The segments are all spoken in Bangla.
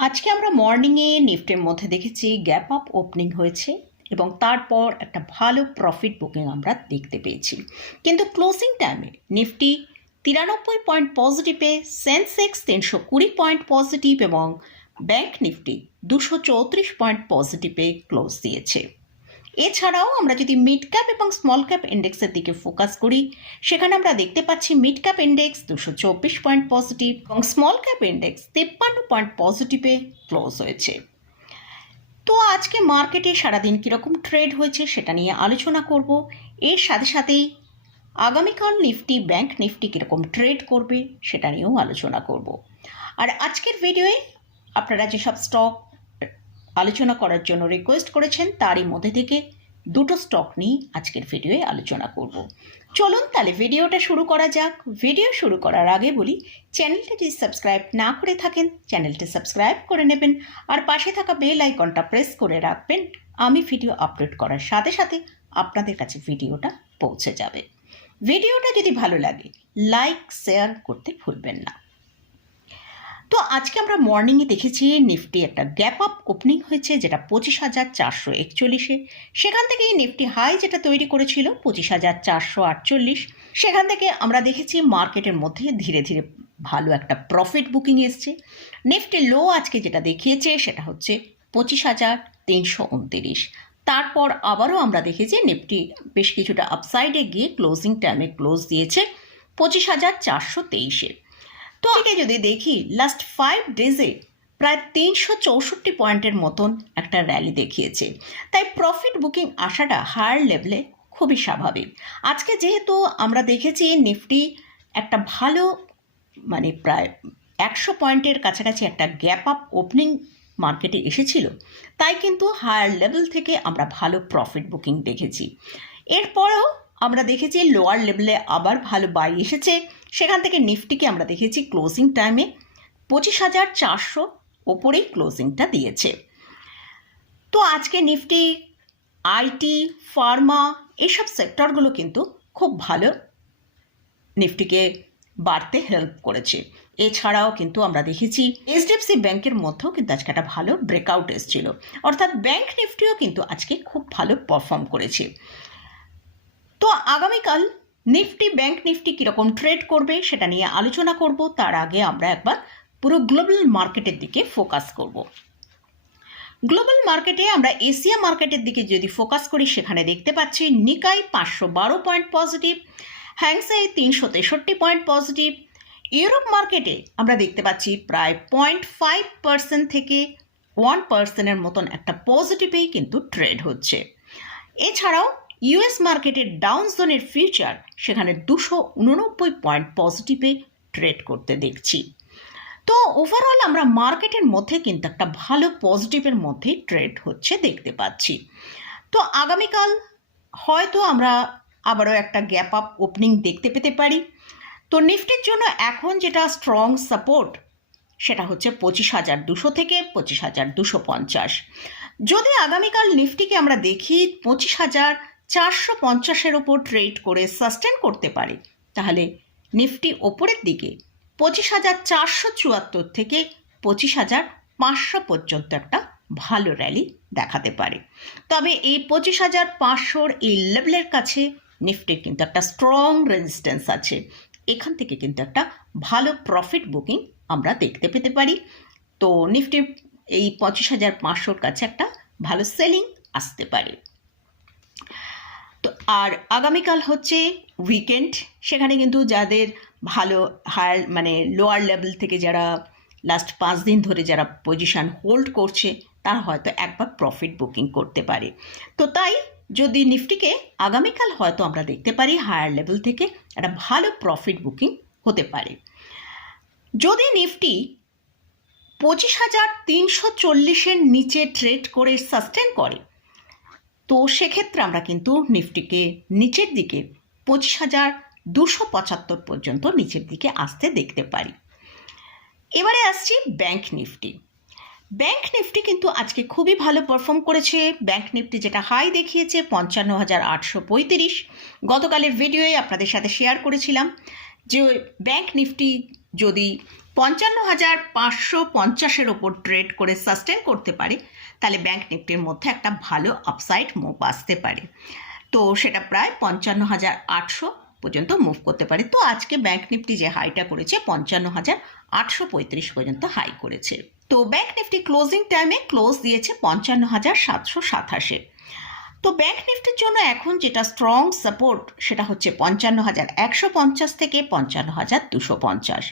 আজকে আমরা মর্নিংয়ে নিফটের মধ্যে দেখেছি গ্যাপ আপ ওপেনিং হয়েছে এবং তারপর একটা ভালো প্রফিট বুকিং আমরা দেখতে পেয়েছি। কিন্তু ক্লোজিং টাইমে নিফটি তিরানব্বই পয়েন্ট পজিটিভে সেন্সেক্স তিনশো কুড়ি পয়েন্ট পজিটিভ এবং ব্যাংক নিফটি দুশো চৌত্রিশ পয়েন্ট পজিটিভে ক্লোজ দিয়েছে। এছাড়াও আমরা যদি মিড ক্যাপ এবং স্মল ক্যাপ ইন্ডেক্সের দিকে ফোকাস করি, সেখানে আমরা দেখতে পাচ্ছি মিড ক্যাপ ইন্ডেক্স দুশো চব্বিশ পয়েন্ট পজিটিভ এবং স্মল ক্যাপ ইন্ডেক্স তেপ্পান্ন পয়েন্ট পজিটিভে ক্লোজ হয়েছে। তো আজকে মার্কেটে সারাদিন কীরকম ট্রেড হয়েছে সেটা নিয়ে আলোচনা করব। এর সাথে সাথেই আগামীকাল নিফটি ব্যাংক নিফটি কীরকম ট্রেড করবে সেটা নিয়েও আলোচনা করব। আর আজকের ভিডিওয়ে আপনারা যেসব স্টক আলোচনা করার জন্য রিকোয়েস্ট করেছেন, তারই মধ্যে থেকে দুটো স্টক নিয়ে আজকের ভিডিওয়ে আলোচনা করব। চলুন তাহলে ভিডিওটা শুরু করা যাক। ভিডিও শুরু করার আগে বলি চ্যানেলটা যদি সাবস্ক্রাইব না করে থাকেন চ্যানেলটি সাবস্ক্রাইব করে নেবেন আর পাশে থাকা বেল আইকনটা প্রেস করে রাখবেন। আমি ভিডিও আপলোড করার সাথে সাথে আপনাদের কাছে ভিডিওটা পৌঁছে যাবে। ভিডিওটা যদি ভালো লাগে লাইক শেয়ার করতে ভুলবেন না। তো আজকে আমরা মর্নিংয়ে দেখেছি নিফটি একটা গ্যাপ আপ ওপেনিং হয়েছে, যেটা পঁচিশ হাজার চারশো একচল্লিশে সেখান থেকে নিফটি হাই যেটা তৈরি করেছিল, পঁচিশ হাজার চারশো আটচল্লিশ। সেখান থেকে আমরা দেখেছি মার্কেটের মধ্যে ধীরে ধীরে ভালো একটা প্রফিট বুকিং এসছে। নিফটি লো আজকে যেটা দেখিয়েছে সেটা হচ্ছে পঁচিশ হাজার তিনশো উনতিরিশ। তারপর আবারও আমরা দেখেছি নিফটি বেশ কিছুটা আপসাইডে গিয়ে ক্লোজিং টাইমে ক্লোজ দিয়েছে পঁচিশ হাজার চারশো তেইশে তো একে যদি দেখি লাস্ট ফাইভ ডেজে প্রায় তিনশো চৌষট্টি পয়েন্টের মতন একটা র্যালি দেখিয়েছে। তাই প্রফিট বুকিং আসাটা হায়ার লেভেলে খুবই স্বাভাবিক। আজকে যেহেতু আমরা দেখেছি নিফটি একটা ভালো মানে প্রায় একশো পয়েন্টের কাছাকাছি একটা গ্যাপ আপ ওপেনিং মার্কেটে এসেছিল, তাই কিন্তু হায়ার লেভেল থেকে আমরা ভালো প্রফিট বুকিং দেখেছি। এরপরেও আমরা দেখেছি লোয়ার লেভেলে আবার ভালো বাই এসেছে। সেখান থেকে নিফটিকে আমরা দেখেছি ক্লোজিং টাইমে পঁচিশ হাজার চারশো ওপরেই ক্লোজিংটা দিয়েছে। তো আজকে নিফটি আইটি ফার্মা এইসব সেক্টরগুলো কিন্তু খুব ভালো নিফটিকে বাড়তে হেল্প করেছে। এছাড়াও কিন্তু আমরা দেখেছি এইচডিএফসি ব্যাংকের মধ্যেও কিন্তু আজকে একটা ভালো ব্রেকআউট এসেছিল। অর্থাৎ ব্যাংক নিফটিও কিন্তু আজকে খুব ভালো পারফর্ম করেছে। তো আগামীকাল নিফটি, ব্যাংক নিফটি কীরকম ট্রেড করবে সেটা নিয়ে আলোচনা করব। তার আগে আমরা একবার পুরো গ্লোবাল মার্কেটের দিকে ফোকাস করব। গ্লোবাল মার্কেটে আমরা এশিয়া মার্কেটের দিকে যদি ফোকাস করি, সেখানে দেখতে পাচ্ছি নিকাই পাঁচশো বারো পয়েন্ট পজিটিভ হ্যাংসাই তিনশো তেষট্টি পয়েন্ট পজিটিভ ইউরোপ মার্কেটে আমরা দেখতে পাচ্ছি প্রায় পয়েন্ট ফাইভ পার্সেন্ট থেকে ওয়ান পার্সেন্টের মতন একটা পজিটিভেই কিন্তু ট্রেড হচ্ছে। এছাড়াও ইউএস মার্কেটের ডাউন জোনের ফিউচার সেখানে দুশো উননব্বই পয়েন্ট পজিটিভে ট্রেড করতে দেখছি। তো ওভারঅল আমরা মার্কেটের মধ্যে কিন্তু একটা ভালো পজিটিভের মধ্যেই ট্রেড হচ্ছে দেখতে পাচ্ছি। তো আগামীকাল হয়তো আমরা আবারও একটা গ্যাপ আপ ওপেনিং দেখতে পেতে পারি। তো নিফটির জন্য এখন যেটা স্ট্রং সাপোর্ট সেটা হচ্ছে পঁচিশ হাজার দুশো থেকে পঁচিশ হাজার দুশো পঞ্চাশ। যদি আগামীকাল নিফটিকে আমরা দেখি পঁচিশ হাজার চারশো পঞ্চাশের ওপর ট্রেড করে সাস্টেন করতে পারে। তাহলে নিফটি ওপরের দিকে পঁচিশ হাজার চারশো চুয়াত্তর থেকে পঁচিশ হাজার পাঁচশো পর্যন্ত একটা ভালো র্যালি দেখাতে পারে। তবে এই পঁচিশ হাজার পাঁচশোর এই লেভেলের কাছে নিফটির কিন্তু একটা স্ট্রং রেজিস্ট্যান্স আছে। এখান থেকে কিন্তু একটা ভালো প্রফিট বুকিং আমরা দেখতে পেতে পারি। তো নিফটি এই পঁচিশ হাজার পাঁচশোর কাছে একটা ভালো সেলিং আসতে পারে। তো আর আগামীকাল হচ্ছে উইকেন্ড সেখানে কিন্তু যাদের ভালো হায়ার মানে লোয়ার লেভেল থেকে যারা লাস্ট পাঁচ দিন ধরে যারা পজিশন হোল্ড করছে, তারা হয়তো একবার প্রফিট বুকিং করতে পারে। তো তাই যদি নিফটিকে আগামীকাল হয়তো আমরা দেখতে পারি হায়ার লেভেল থেকে একটা ভালো প্রফিট বুকিং হতে পারে। যদি নিফটি পঁচিশ হাজার তিনশো চল্লিশের নিচে ট্রেড করে সাস্টেন করে তো সেক্ষেত্রে আমরা কিন্তু নিফটিকে নিচের দিকে পঁচিশ হাজার দুশো পঁচাত্তর পর্যন্ত নিচের দিকে আসতে দেখতে পারি। এবারে আসছি ব্যাংক নিফটি। ব্যাংক নিফটি কিন্তু আজকে খুবই ভালো পারফর্ম করেছে। ব্যাংক নিফটি যেটা হাই দেখিয়েছে পঞ্চান্ন হাজার আটশো পঁয়ত্রিশ। গতকালের ভিডিওয়ে আপনাদের সাথে শেয়ার করেছিলাম যে ব্যাংক নিফটি যদি পঞ্চান্ন হাজার পাঁচশো পঞ্চাশের ওপর ট্রেড করে সাস্টেন করতে পারে তাহলে ব্যাংক নিফটির মধ্যে একটা ভালো আপসাইড মুভ আসতে পারে। তো সেটা প্রায় পঞ্চান্ন হাজার আটশো পর্যন্ত মুভ করতে পারে। তো আজকে ব্যাংক নিফটি যে হাইটা করেছে, পঞ্চান্ন হাজার আটশো পঁয়ত্রিশ পর্যন্ত হাই করেছে। তো ব্যাংক নিফটি ক্লোজিং টাইমে ক্লোজ দিয়েছে পঞ্চান্ন হাজার সাতশো সাতাশে। তো ব্যাংক নিফটির জন্য এখন যেটা স্ট্রং সাপোর্ট সেটা হচ্ছে পঞ্চান্ন হাজার একশো পঞ্চাশ থেকে পঞ্চান্ন হাজার দুশো পঞ্চাশ।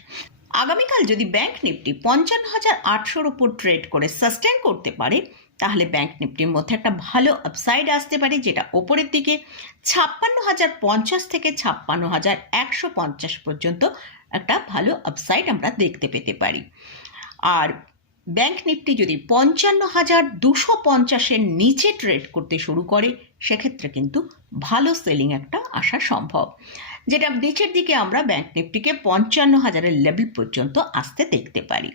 আগামীকাল যদি ব্যাংক নিফটি পঞ্চান্ন হাজার আটশোর উপর ট্রেড করে সাস্টেন করতে পারে, তাহলে ব্যাংক নিফটির মধ্যে একটা ভালো আপসাইড আসতে পারে, যেটা ওপরের দিকে ছাপ্পান্ন হাজার পঞ্চাশ থেকে ছাপ্পান্ন হাজার একশো পঞ্চাশ পর্যন্ত একটা ভালো আপসাইড আমরা দেখতে পেতে পারি। আর ব্যাংক নিফটি যদি পঞ্চান্ন হাজার দুশো পঞ্চাশের নিচে ট্রেড করতে শুরু করে, সেক্ষেত্রে কিন্তু ভালো সেলিং একটা আসা সম্ভব। যেটা নিচের দিকে আমরা ব্যাঙ্ক নিফটিকে পঞ্চান্ন হাজারের লেভেল পর্যন্ত আসতে দেখতে পারি।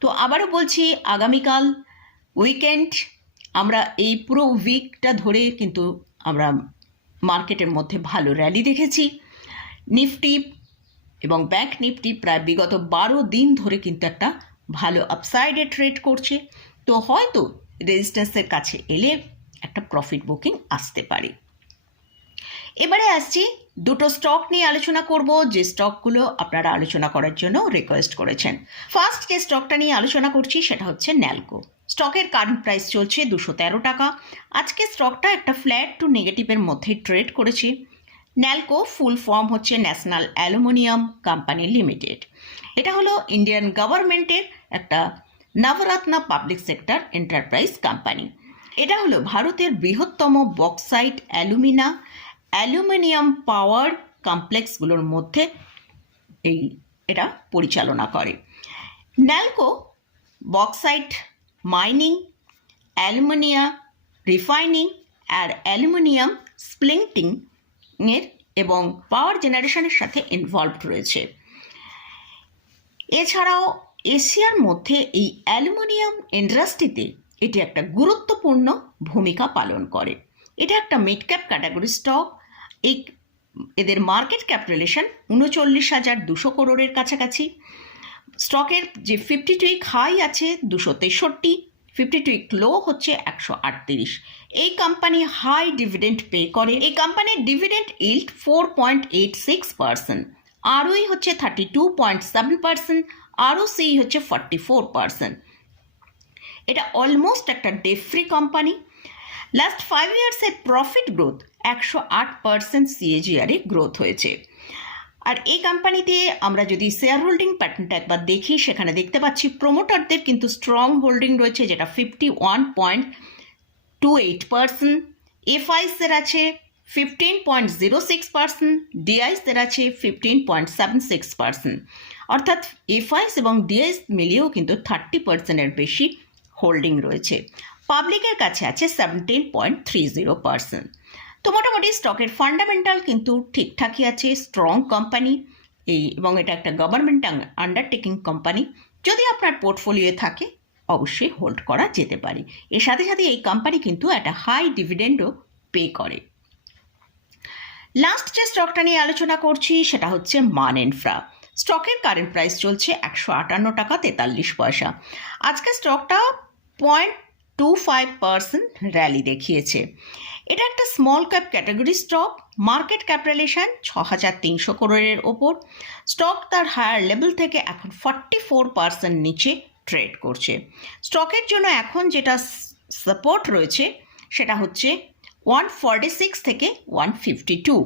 তো আবারও বলছি, আগামীকাল উইকেন্ড আমরা এই পুরো উইকটা ধরে কিন্তু আমরা মার্কেটের মধ্যে ভালো র্যালি দেখেছি। নিফটি এবং ব্যাঙ্ক নিফটি প্রায় বিগত বারো দিন ধরে কিন্তু একটা ভালো আপসাইডে ট্রেড করছে। তো হয়তো রেজিস্ট্যান্সের কাছে এলে একটা প্রফিট বুকিং আসতে পারে। এবারে আসছি দুটো স্টক নিয়ে আলোচনা করব। যে স্টকগুলো আপনারা আলোচনা করার জন্য রিকোয়েস্ট করেছেন। ফার্স্ট যে স্টকটা নিয়ে আলোচনা করছি সেটা হচ্ছে ন্যালকো স্টকের কারেন্ট প্রাইস চলছে দুশো তেরো টাকা। আজকে স্টকটা একটা ফ্ল্যাট টু নেগেটিভের মধ্যে ট্রেড করেছে। ন্যালকো ফুল ফর্ম হচ্ছে ন্যাশনাল অ্যালুমিনিয়াম কোম্পানি লিমিটেড এটা হলো ইন্ডিয়ান গভর্নমেন্টের একটা Navratna public sector enterprise company এটা হলো ভারতের বৃহত্তম বক্সাইট অ্যালুমিনা অ্যালুমিনিয়াম পাওয়ার কমপ্লেক্সগুলোর মধ্যে এই এটা পরিচালনা করে। NALCO bauxite mining, alumina refining আর অ্যালুমিনিয়াম স্প্লিন্টিং এর এবং পাওয়ার জেনারেশনের সাথে ইনভলভড রয়েছে। এছাড়াও এশিয়ার মধ্যে এই অ্যালুমিনিয়াম ইন্ডাস্ট্রিতে এটি একটা গুরুত্বপূর্ণ ভূমিকা পালন করে। এটা একটা মিড ক্যাপ ক্যাটাগরি স্টক এই, এদের মার্কেট ক্যাপিটালেশন উনচল্লিশ হাজার দুশো করোড়ের কাছাকাছি। স্টকের যে ফিফটি টুইক হাই আছে, দুশো তেষট্টি ফিফটি টুইক লো হচ্ছে একশো আটত্রিশ। এই কোম্পানি হাই ডিভিডেন্ড পে করে। এই কোম্পানির dividend yield four point eight six percent ROE হচ্ছে thirty two point seven percent R O C হচ্ছে ফর্টি ফোর পার্সেন্ট এটা অলমোস্ট একটা debt free company last five ইয়ার্সের profit growth একশো আট পার্সেন্ট সিএজিআরে গ্রোথ হয়েছে। আর এই কোম্পানিতে আমরা যদি শেয়ার হোল্ডিং প্যাটার্নটা একবার দেখি, সেখানে দেখতে পাচ্ছি প্রোমোটারদের কিন্তু স্ট্রং হোল্ডিং রয়েছে, যেটা fifty one point two eight percent এফআইসের আছে fifteen point zero six percent ডিআইসের আছে fifteen point seven six percent অর্থাৎ এফআইস এবং ডিআইস মিলিয়েও কিন্তু থার্টি পার্সেন্টের বেশি হোল্ডিং রয়েছে। পাবলিকের কাছে আছে seventeen point three zero percent তো মোটামুটি স্টকের ফান্ডামেন্টাল কিন্তু ঠিকঠাকই আছে স্ট্রং কোম্পানি এই এবং এটা একটা গভর্নমেন্ট আন্ডারটেকিং কোম্পানি যদি আপনার পোর্টফোলিও থাকে, অবশ্যই হোল্ড করা যেতে পারে। এর সাথে সাথে এই কোম্পানি কিন্তু একটা হাই ডিভিডেন্ডও পে করে। লাস্ট যে স্টকটা নিয়ে আলোচনা করছি, সেটা হচ্ছে মান ইনফ্রা স্টকের কারেন্ট প্রাইস চলছে একশো আটান্ন টাকা তেতাল্লিশ পয়সা। আজকে স্টকটা point two five percent rally দেখিয়েছে। এটা একটা small cap category stock market capitalisation ছ হাজার তিনশো করোড়ের ওপর। স্টক তার হায়ার লেভেল থেকে এখন ফর্টি ফোর পার্সেন্ট নিচে ট্রেড করছে। স্টকের জন্য এখন যেটা সাপোর্ট রয়েছে সেটা হচ্ছে ওয়ান ফর্টি সিক্স থেকে ওয়ান ফিফটি টু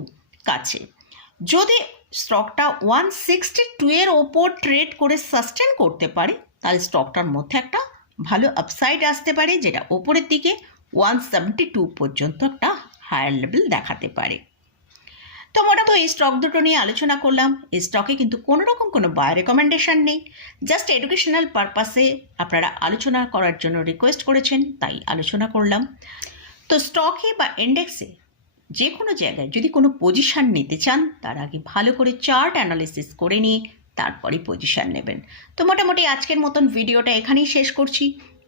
কাছে। যদি স্টকটা ওয়ান সিক্সটি টু এর ওপর ট্রেড করে সাস্টেন করতে পারে, তাহলে স্টকটার মধ্যে একটা ভালো আপসাইড আসতে পারে, যেটা ওপরের দিকে ওয়ান সেভেন্টি টু পর্যন্ত একটা হায়ার লেভেল দেখাতে পারে। তো মোটামুটি এই স্টক দুটো নিয়ে আলোচনা করলাম। এই স্টকে কিন্তু কোনো রকম কোনো বায় রেকমেন্ডেশান নেই। জাস্ট এডুকেশনাল পারপাসে আপনারা আলোচনা করার জন্য রিকোয়েস্ট করেছেন, তাই আলোচনা করলাম। তো স্টকে বা ইন্ডেক্সে যে কোনো জায়গায় যদি কোনো পজিশান নিতে চান, তার আগে ভালো করে চার্ট অ্যানালিসিস করে নিয়ে তারপরে পজিশান নেবেন। তো মোটামুটি আজকের মতন ভিডিওটা এখানেই শেষ করছি।